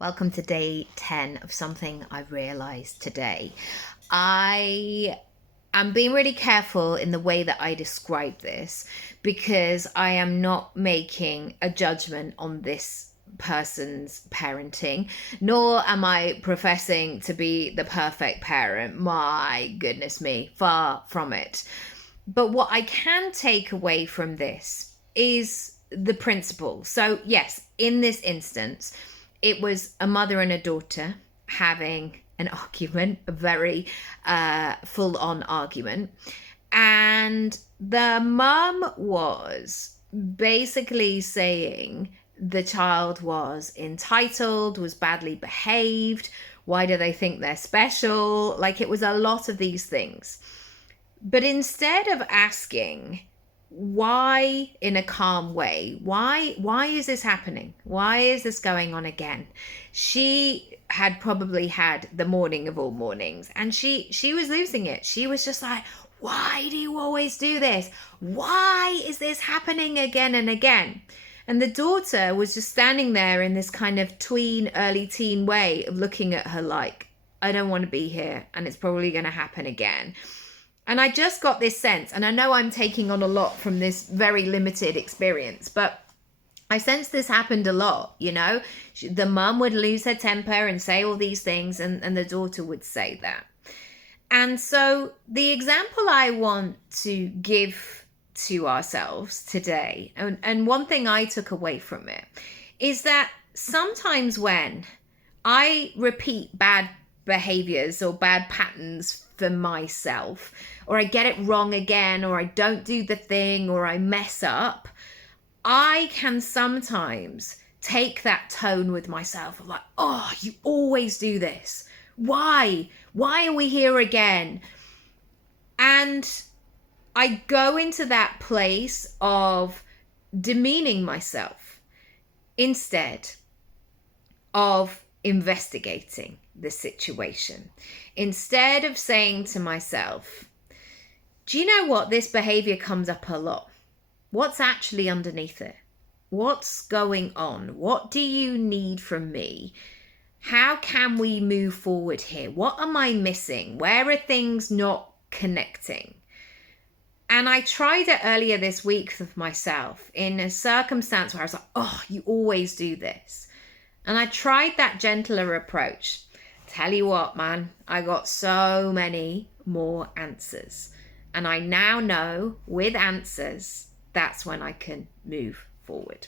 Welcome to day 10 of something I've realized today. I am being really careful in the way that I describe this because I am not making a judgment on this person's parenting, nor am I professing to be the perfect parent. My goodness me, far from it. But what I can take away from this is the principle. So, yes, in this instance, it was a mother and a daughter having an argument, a very full on argument. And the mum was basically saying the child was entitled, was badly behaved. Why do they think they're special? Like, it was a lot of these things. But instead of asking why in a calm way, why is this happening? Why is this going on again? She had probably had the morning of all mornings and she was losing it. She was just like, why do you always do this? Why is this happening again and again? And the daughter was just standing there in this kind of tween, early teen way of looking at her like, I don't want to be here and it's probably going to happen again. And I just got this sense, and I know I'm taking on a lot from this very limited experience, but I sense this happened a lot, you know? The mum would lose her temper and say all these things, and the daughter would say that. And so the example I want to give to ourselves today, and one thing I took away from it, is that sometimes when I repeat bad behaviors or bad patterns for myself, or I get it wrong again, or I don't do the thing, or I mess up, I can sometimes take that tone with myself of like, oh, you always do this. Why? Why are we here again? And I go into that place of demeaning myself instead of investigating the situation. Instead of saying to myself, do you know what? This behavior comes up a lot. What's actually underneath it? What's going on? What do you need from me? How can we move forward here? What am I missing? Where are things not connecting? And I tried it earlier this week with myself in a circumstance where I was like, oh, you always do this. And I tried that gentler approach. Tell you what, man, I got so many more answers. And I now know with answers, that's when I can move forward.